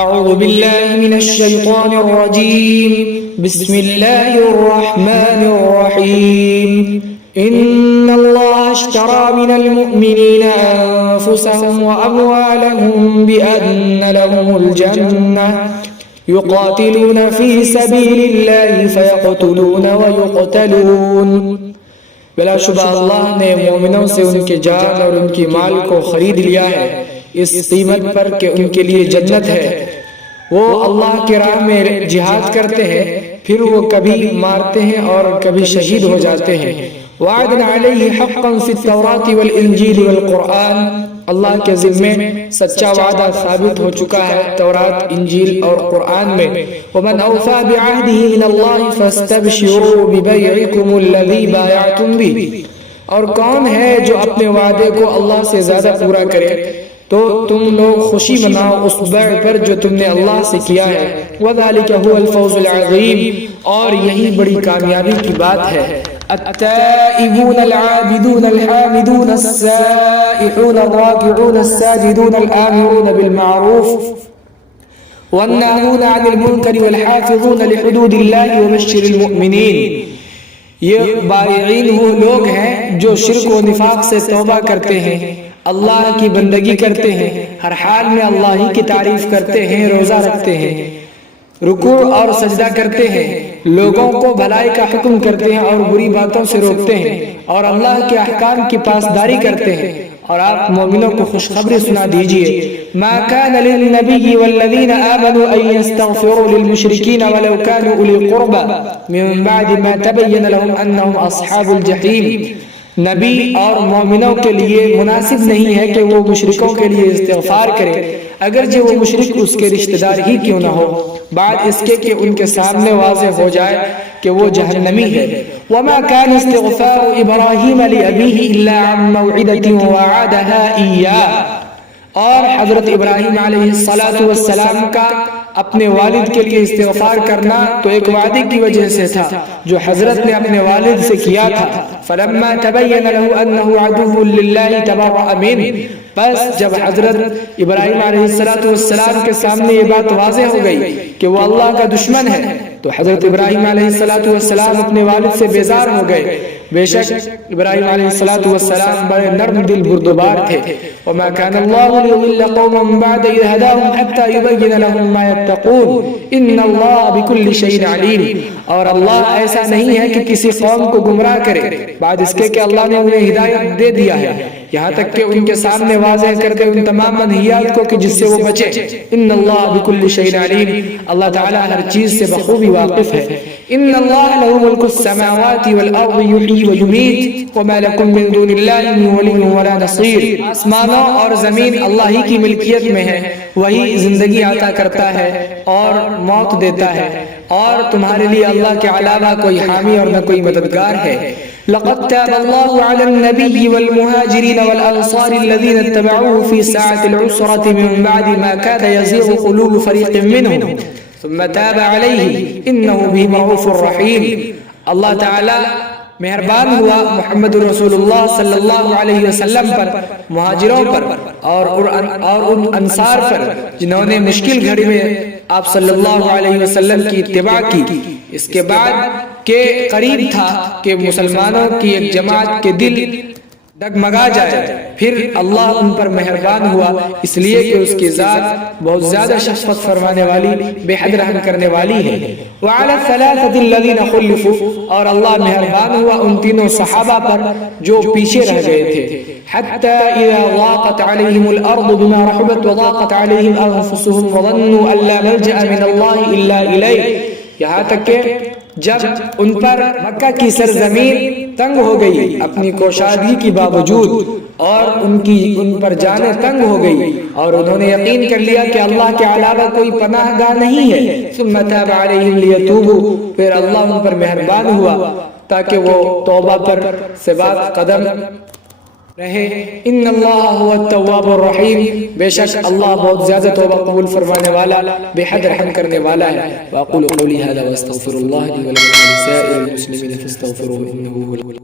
اعوذ باللہ من الشیطان الرجیم بسم اللہ الرحمن الرحیم ان اللہ اشترى من المؤمنین انفسهم واموالهم بان لهم الجنہ يقاتلون في سبيل الله فيقتلون ويقتلون۔ بلا شبہ اللہ نے مومنوں سے ان کے جان اور ان کی مال کو خرید لیا ہے اس قیمت پر کہ ان کے لیے جنت ہے۔ وہ اللہ کی راہ میں جہاد کرتے ہیں، پھر وہ کبھی مارتے ہیں اور کبھی شہید ہو جاتے ہیں۔ وعدنا علیہ حقا فی التوراۃ والانجیل والقرآن، اللہ کے ذمے سچا وعدہ ثابت ہو چکا ہے تورات، انجیل اور قرآن میں۔ ومن اوفى بعہدہ من اللہ فاستبشروا ببیعکم الذی بایعتم بہ، اور کون ہے جو اپنے وعدے کو اللہ سے زیادہ پورا کرے، تو تم لوگ خوشی مناؤ اس بیع پر جو تم نے اللہ سے کیا ہے۔ وذلک هو الفوز العظیم، اور یہی بڑی کامیابی کی بات ہے۔ التائبون العابدون الحامدون السائحون الراكعون الساجدون الآمرون بالمعروف والناهون عن المنكر والحافظون لحدود الله وبشر المؤمنین۔ یہ بائعین وہ لوگ ہیں جو شرک و نفاق سے توبہ کرتے ہیں، اللہ کی بندگی کرتے ہیں، ہر حال میں اللہ ہی کی تعریف کرتے ہیں، روزہ رکھتے ہیں، رکوع اور سجدہ کرتے ہیں، لوگوں کو بھلائی کا حکم کرتے ہیں اور بری باتوں سے روکتے ہیں، اور اللہ کے احکام کی پاسداری کرتے ہیں۔ اور آپ مومنوں کو خوشخبری سنا دیجئے۔ ما كان للنبي والذين آمنوا أن يستغفروا للمشركين ولو كانوا أولي قربى من بعد ما تبين لهم أنهم أصحاب الجحيم۔ نبی اور مومنوں کے لیے مناسب نہیں ہے کہ وہ مشرکوں کے لیے استغفار کرے، اگرچہ وہ مشرک اس کے رشتہ دار ہی کیوں نہ ہو، بعد اس کے کہ ان کے سامنے واضح ہو جائے کہ وہ جہنمی ہے۔ وما كان استغفار ابراہیم لأبیہ الا عن موعدة ووعدها إياه، اور حضرت ابراہیم علیہ السلام کا اپنے والد کے لیے استغفار کرنا تو ایک وعدے کی وجہ سے تھا جو حضرت نے اپنے والد سے کیا تھا۔ فلما تبین له انه عدو للہ تبرأ منہ، بس جب حضرت ابراہیم علیہ السلام کے سامنے یہ بات واضح ہو گئی کہ وہ اللہ کا دشمن ہے، تو حضرت ابراہیم علیہ السلام اپنے والد سے بیزار ہو گئے۔ بے شک ابراہیم علیہ السلام بڑے نرم دل بردبار تھے۔ وما كان الله ليضل قوما بعد إذ هداهم حتى يبين لهم ما يتقون ان اللہ بكل شيء علیم، اور اللہ ایسا نہیں ہے کہ کسی قوم کو گمراہ کرے بعد اس کے کہ اللہ نے انہیں ہدایت دے دیا ہے، یہاں تک کہ ان کے سامنے واضح کر دے ان تمام منہیات کو کہ جس سے وہ بچے۔ ان اللہ بكل شيء علیم، اللہ تعالی ہر چیز سے بخوبی واقف ہے۔ ان اللہ له ملک السماوات والارض یحیی ویمیت وما لکم من دون اللہ من ولی ولا نصیر۔ آسمانوں اور زمین اللہ ہی کی ملکیت میں ہے، وہی زندگی عطا کرتا ہے اور موت دیتا ہے، اور تمہارے لیے اللہ کے علاوہ کوئی حامی اور نہ کوئی مددگار ہے۔ لقد تاب الله على النبي والمهاجرين والأنصار الذين اتبعوه في ساعة العسرة من بعد ما كاد يزيغ قلوب فريق منهم ثم تاب عليه انه بهم رؤوف رحیم۔ اللہ تعالی مہربان ہوا محمد رسول اللہ صلی اللہ علیہ وسلم پر، مہاجروں پر اور ان انصار پر جنہوں نے مشکل گھڑی میں آپ صلی اللہ علیہ وسلم کی اتباع کی، اس کے بعد کہ قریب تھا کہ مسلمانوں کی ایک جماعت کے دل ڈگمگا جائے، پھر اللہ ان پر مہربان ہوا اس لیے کہ اس کی ذات بہت زیادہ شفقت فرمانے والی، بے حد رحم کرنے والی ہے۔ وعلى الثلاثة الذين خلفوا، اور اللہ مہربان ہوا ان تینوں صحابہ پر جو پیچھے رہ گئے تھے۔ حتى إذا ضاقت عليهم الأرض بما رحبت وضاقت عليهم أنفسهم وظنوا أن لا ملجأ من الله إلا إليه، یہاں تک کہ جب ان پر مکہ کی سرزمین تنگ ہو گئی اپنی کوشادگی کی باوجود، اور ان پر جانیں تنگ ہو گئی، اور انہوں نے یقین کر لیا کہ اللہ کے علاوہ کوئی پناہ گاہ نہیں ہے۔ ثم تاب علیہم لیتوبوا، پھر اللہ ان پر مہربان ہوا تاکہ وہ توبہ پر ثبات قدم رہے۔ ان اللہ هو التواب الرحیم، بے شک اللہ بہت زیادہ توبہ قبول فرمانے والا، بے حد رحم کرنے والا ہے۔ واقول قولی ھذا واستغفر اللہ لی ولکم ولسائر المسلمین فاستغفروہ انہ هو